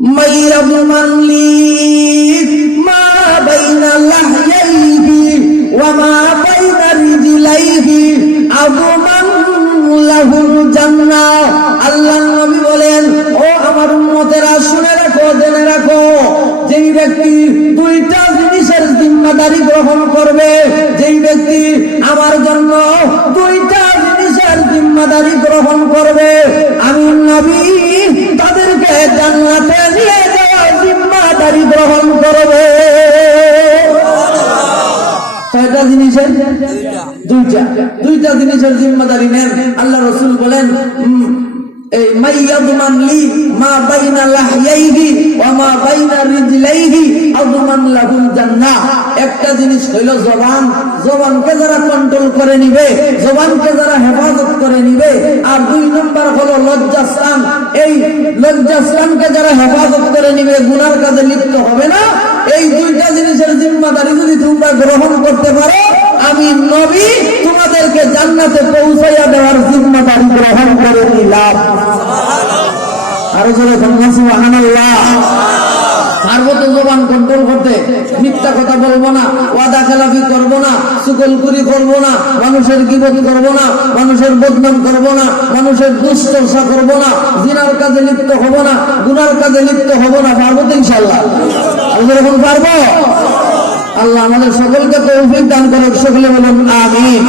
من يضمن لي ما بين لحييه وما بين رجليه أضمن له الجنة আল্লাহ নবী বলেন ও আমার উম্মতেরা শুনে রাখো জেনে রাখো যেই ব্যক্তি দুইটা জিনিসের জিম্মাদারি গ্রহণ করবে যেই ব্যক্তি আমার জন্য কয়টা জিনিসের দুইটা। দুইটা জিনিসের জিম্মাদারি নেন। আল্লাহ রসুল বলেন একটা জিনিস হইল জবান। জবানকে যারা কন্ট্রোল করে নিবে, জবানকে যারা হেফাজত করে নিবে, আর দুই নম্বর হলো লজ্জাস্থান। এই লজ্জাস্থানকে যারা হেফাজত করে নিবে, গুনার কাজে লিপ্ত হবে না। এই দুইটা জিনিসের জিম্মাদারি যদি তোমরা গ্রহণ করতে পারো, আমি নবী তোমাদেরকে জান্নাতে পৌঁছাইয়া দেওয়ার জিম্মাদারি গ্রহণ করে নিলাম। আরও জোরে পারব জবান কন্ট্রোল করতে, মিথ্যা কথা বলব না, ওয়াদা খেলাফি করব না সুকলকুরি করব না, মানুষের গিবত করব না, মানুষের বদনাম করব না, মানুষের দুশ্চর্চা করব না, জিনার কাজে লিপ্ত হব না, গুনার কাজে লিপ্ত হব না পারব তো ইনশাল্লাহ এখন পারব? আল্লাহ আমাদের সকলকে তৌফিক দান করুক সকলে বলুন আমিন।